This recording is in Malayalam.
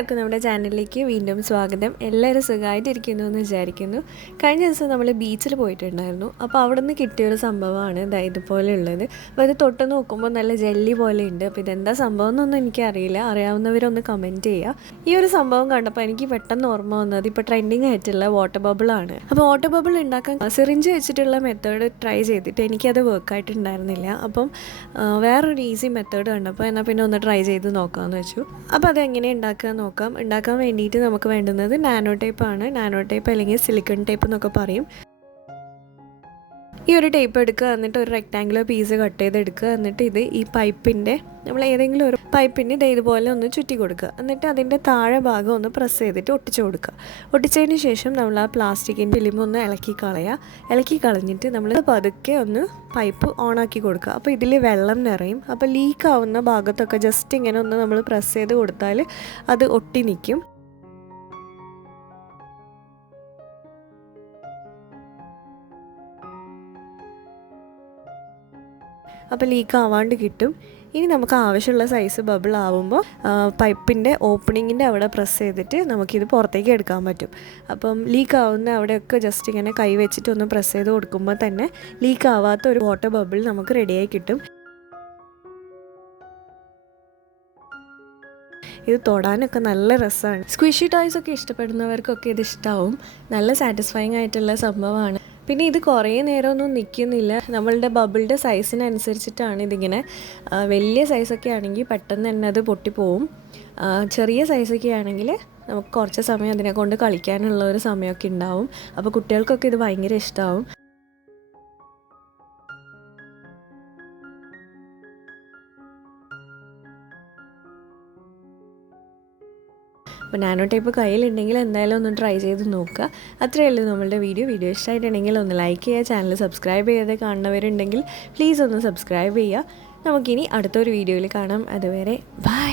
എല്ലാവർക്കും നമ്മുടെ ചാനലിലേക്ക് വീണ്ടും സ്വാഗതം. എല്ലാവരും സുഖമായിട്ടിരിക്കുന്നു എന്ന് വിചാരിക്കുന്നു. കഴിഞ്ഞ ദിവസം നമ്മൾ ബീച്ചിൽ പോയിട്ടുണ്ടായിരുന്നു. അപ്പോൾ അവിടെ നിന്ന് കിട്ടിയൊരു സംഭവമാണ് ഇതുപോലെയുള്ളത്. അപ്പോൾ ഇത് തൊട്ട് നോക്കുമ്പോൾ നല്ല ജെല്ലി പോലെ ഉണ്ട്. അപ്പോൾ ഇതെന്താ സംഭവം എന്നൊന്നും എനിക്കറിയില്ല. അറിയാവുന്നവരൊന്ന് കമൻറ്റ് ചെയ്യുക. ഈ ഒരു സംഭവം കണ്ടപ്പോൾ എനിക്ക് പെട്ടെന്ന് ഓർമ്മ വന്നത് ഇപ്പോൾ ട്രെൻഡിങ് ആയിട്ടുള്ള വാട്ടർ ബബിളാണ്. അപ്പോൾ വാട്ടർ ബബിൾ ഉണ്ടാക്കാൻ സിറിഞ്ച് വെച്ചിട്ടുള്ള മെത്തേഡ് ട്രൈ ചെയ്തിട്ട് എനിക്കത് വർക്കായിട്ടുണ്ടായിരുന്നില്ല. അപ്പം വേറൊരു ഈസി മെത്തേഡ് കണ്ടപ്പോൾ എന്നാൽ പിന്നെ ഒന്ന് ട്രൈ ചെയ്ത് നോക്കാമെന്ന് വെച്ചു. അപ്പോൾ അതെങ്ങനെ നോക്കാം. ഉണ്ടാക്കാൻ വേണ്ടിയിട്ട് നമുക്ക് വേണ്ടുന്നത് നാനോ ടേപ്പാണ്. നാനോ ടേപ്പ് അല്ലെങ്കിൽ സിലിക്കൺ ടേപ്പ് എന്നൊക്കെ പറയും. ഈ ഒരു ടേപ്പ് എടുക്കുക, എന്നിട്ട് ഒരു റെക്റ്റാങ്കുലർ പീസ് കട്ട് ചെയ്തെടുക്കുക. എന്നിട്ട് ഇത് ഈ പൈപ്പിൻ്റെ നമ്മൾ ഏതെങ്കിലും ഒരു പൈപ്പിന് ഇതുപോലെ ഒന്ന് ചുറ്റി കൊടുക്കുക. എന്നിട്ട് അതിൻ്റെ താഴെ ഭാഗം ഒന്ന് പ്രസ് ചെയ്തിട്ട് ഒട്ടിച്ചു കൊടുക്കുക. ഒട്ടിച്ചതിന് ശേഷം നമ്മൾ ആ പ്ലാസ്റ്റിക്കിൻ്റെ ഫിലിം ഒന്ന് ഇളക്കി കളഞ്ഞിട്ട് നമ്മൾ പതുക്കെ ഒന്ന് പൈപ്പ് ഓണാക്കി കൊടുക്കുക. അപ്പോൾ ഇതിൽ വെള്ളം നിറയും. അപ്പോൾ ലീക്ക് ആവുന്ന ഭാഗത്തൊക്കെ ജസ്റ്റ് ഇങ്ങനെ ഒന്ന് നമ്മൾ പ്രസ് ചെയ്ത് കൊടുത്താൽ അത് ഒട്ടി നിൽക്കും. അപ്പോൾ ലീക്ക് ആവാണ്ട് കിട്ടും. ഇനി നമുക്ക് ആവശ്യമുള്ള സൈസ് ബബിൾ ആവുമ്പോൾ പൈപ്പിൻ്റെ ഓപ്പണിങ്ങിൻ്റെ അവിടെ പ്രസ് ചെയ്തിട്ട് നമുക്കിത് പുറത്തേക്ക് എടുക്കാൻ പറ്റും. അപ്പം ലീക്ക് ആവുന്ന അവിടെയൊക്കെ ജസ്റ്റ് ഇങ്ങനെ കൈ വെച്ചിട്ട് ഒന്ന് പ്രസ് ചെയ്ത് കൊടുക്കുമ്പോൾ തന്നെ ലീക്ക് ആവാത്ത ഒരു വാട്ടർ ബബിൾ നമുക്ക് റെഡിയായി കിട്ടും. ഇത് തൊടാനൊക്കെ നല്ല രസമാണ്. സ്ക്വിഷി ടോയ്സ് ഒക്കെ ഇഷ്ടപ്പെടുന്നവർക്കൊക്കെ ഇത് ഇഷ്ടമാവും. നല്ല സാറ്റിസ്ഫൈങ് ആയിട്ടുള്ള സംഭവമാണ്. പിന്നെ ഇത് കുറേ നേരമൊന്നും നിൽക്കുന്നില്ല. നമ്മളുടെ ബബിളിൻ്റെ സൈസിനനുസരിച്ചിട്ടാണ് ഇതിങ്ങനെ. വലിയ സൈസൊക്കെ ആണെങ്കിൽ പെട്ടെന്ന് തന്നെ അത് പൊട്ടിപ്പോവും. ചെറിയ സൈസൊക്കെ ആണെങ്കിൽ നമുക്ക് കുറച്ച് സമയം അതിനെ കൊണ്ട് കളിക്കാനുള്ള ഒരു സമയമൊക്കെ ഉണ്ടാവും. അപ്പോൾ കുട്ടികൾക്കൊക്കെ ഇത് ഭയങ്കര ഇഷ്ടമാവും. അപ്പോൾ നാനോ ടേപ്പ് കയ്യിലുണ്ടെങ്കിൽ എന്തായാലും ഒന്ന് ട്രൈ ചെയ്ത് നോക്കുക. അത്രയേ ഉള്ളൂ നമ്മളുടെ വീഡിയോ ഇഷ്ടമായിട്ടുണ്ടെങ്കിൽ ഒന്ന് ലൈക്ക് ചെയ്യുക. ചാനൽ സബ്സ്ക്രൈബ് ചെയ്യാതെ കാണുന്നവരുണ്ടെങ്കിൽ പ്ലീസ് ഒന്ന് സബ്സ്ക്രൈബ് ചെയ്യുക. നമുക്കിനി അടുത്തൊരു വീഡിയോയിൽ കാണാം. അതുവരെ ബൈ.